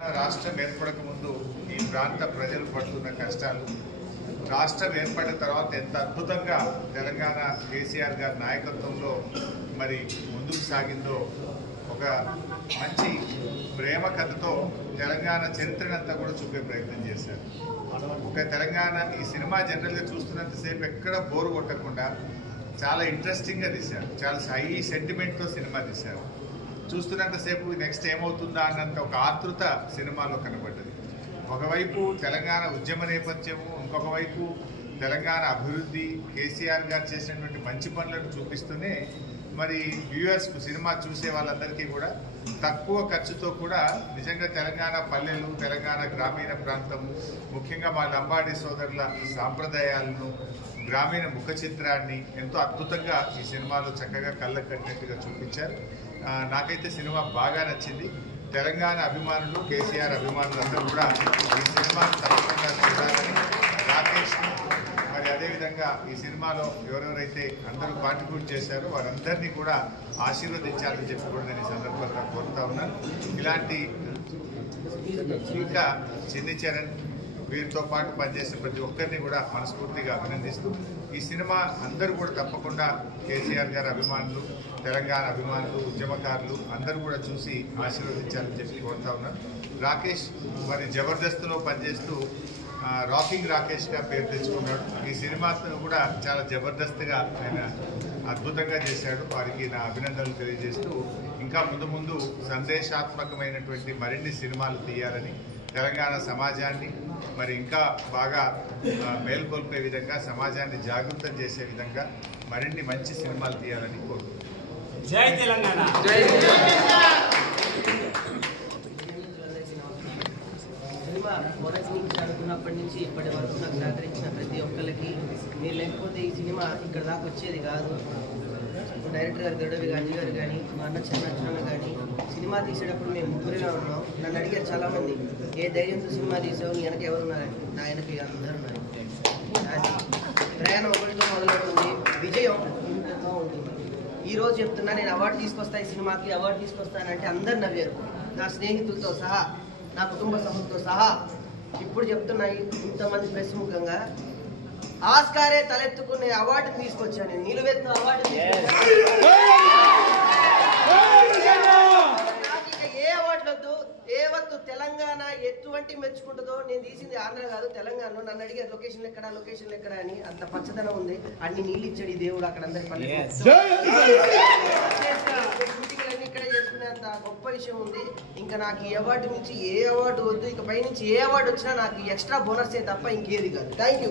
రాష్ట్రం ఏర్పడక ముందు ఈ ప్రాంత ప్రజలు పడుతున్న కష్టాలు, రాష్ట్రం ఏర్పడిన తర్వాత ఎంత అద్భుతంగా తెలంగాణ కేసీఆర్ గారి నాయకత్వంలో మరి ముందుకు సాగిందో ఒక మంచి ప్రేమ కథతో తెలంగాణ చరిత్రనంతా కూడా చూపే ప్రయత్నం చేశారు. ఒక తెలంగాణ ఈ సినిమా జనరల్గా చూస్తున్నంతసేపు ఎక్కడ బోర్ కొట్టకుండా చాలా ఇంట్రెస్టింగ్గా తీశారు, చాలా హై సెంటిమెంట్తో సినిమా తీశారు. చూస్తున్నంతసేపు నెక్స్ట్ ఏమవుతుందా అన్నంత ఒక ఆతృత సినిమాలో కనబడ్డది. ఒకవైపు తెలంగాణ ఉద్యమ నేపథ్యము, ఇంకొక వైపు తెలంగాణ అభివృద్ధి, కేసీఆర్ గారు చేసినటువంటి మంచి పనులను చూపిస్తూనే మరి వ్యూయర్స్కు సినిమా చూసే వాళ్ళందరికీ కూడా తక్కువ ఖర్చుతో కూడా నిజంగా తెలంగాణ పల్లెలు, తెలంగాణ గ్రామీణ ప్రాంతం, ముఖ్యంగా మా లంబాడి సోదరుల సాంప్రదాయాలను, గ్రామీణ ముఖ చిత్రాన్ని ఎంతో అద్భుతంగా ఈ సినిమాలో చక్కగా కళ్ళకు కట్టినట్టుగా చూపించారు. నాకైతే సినిమా బాగా నచ్చింది. తెలంగాణ అభిమానులు, కేసీఆర్ అభిమానులు అందరూ కూడా ఈ సినిమాను తప్పకుండా చూడాలని, రాకేష్ మరి అదేవిధంగా ఈ సినిమాలో ఎవరెవరైతే అందరూ కాంట్రిబ్యూట్ చేశారో వారందరినీ కూడా ఆశీర్వదించాలని చెప్పి కూడా నేను ఈ సందర్భంగా కోరుతా ఉన్నాను. ఇలాంటి ఇంకా చిన్ని చరణ్ వీరితో పాటు పనిచేసిన ప్రతి ఒక్కరిని కూడా మనస్ఫూర్తిగా అభినందిస్తూ ఈ సినిమా అందరూ కూడా తప్పకుండా కేసీఆర్ గారి అభిమానులు, తెలంగాణ అభిమానులు, ఉద్యమకారులు అందరూ కూడా చూసి ఆశీర్వదించాలని చెప్పి కోరుతా ఉన్నాను. రాకేష్ మరి జబర్దస్త్లో పనిచేస్తూ రాకింగ్ రాకేష్గా పేరు తెచ్చుకున్నాడు. ఈ సినిమాతో కూడా చాలా జబర్దస్త్గా ఆయన అద్భుతంగా చేశాడు. వారికి నా అభినందనలు తెలియజేస్తూ ఇంకా ముందు ముందు సందేశాత్మకమైనటువంటి మరిన్ని సినిమాలు తీయాలని, తెలంగాణ సమాజాన్ని మరి ఇంకా బాగా మేల్కొల్పే విధంగా, సమాజాన్ని జాగృతం చేసే విధంగా మరిన్ని మంచి సినిమాలు తీయాలని కోరుకుంటున్నాను. జై తెలంగాణ. సినిమా మొదటి నుంచి అనుకున్నప్పటి నుంచి ఇప్పటి వరకు నాకు సహకరించిన ప్రతి ఒక్కరికి, మీరు లేకపోతే ఈ సినిమా ఇక్కడ దాకా వచ్చేది కాదు. డైరెక్టర్ గారు గరుడవి గాంధీ గారు కానీ, మా అన్న చంద్రచరణ కానీ, సినిమా తీసేటప్పుడు మేము ముగ్గురిలో ఉన్నాం. నన్ను అడిగారు చాలామంది, ఏ ధైర్యంతో సినిమా తీసావు, నీ వెనక ఎవరున్నారని. నా వెనక అందరూ ఉన్నారు. అది ప్రయాణం ఒకటితో మొదలవుతుంది, విజయం ఇంతతో ఉంటుంది. ఈరోజు చెప్తున్నా, నేను అవార్డు తీసుకొస్తా, ఈ సినిమాకి అవార్డు తీసుకొస్తానంటే అందరు నవ్వారు. నా స్నేహితులతో సహా, నా కుటుంబ సభ్యులతో సహా. ఇప్పుడు చెప్తున్నాయి ఇంతమంది ప్రెస్ ముఖంగా, ఆస్కారే తలెత్తుకునే అవార్డుని తీసుకొచ్చాను నేను. నిలువెత్తు అవార్డు నాకు ఇక ఏ అవార్డులు వద్దు. ఏవత్తు తెలంగాణ ఎటువంటి మెచ్చుకుంటుందో. నేను తీసింది ఆంధ్ర కాదు, తెలంగాణలో. నన్ను అడిగారు లొకేషన్లు ఎక్కడ అని. అంత పచ్చదనం ఉంది. అన్ని నీళ్ళు ఇచ్చాడు ఈ దేవుడు అక్కడ అందరి పల్లె. షూటింగ్లన్నీ ఇక్కడే చేసుకునేంత గొప్ప విషయం ఉంది. ఇంకా నాకు ఈ అవార్డు నుంచి ఏ అవార్డు వద్దు. ఇక పై నుంచి ఏ అవార్డు వచ్చినా నాకు ఎక్స్ట్రా బోనస్ తప్ప ఇంకేది కాదు. Thank you.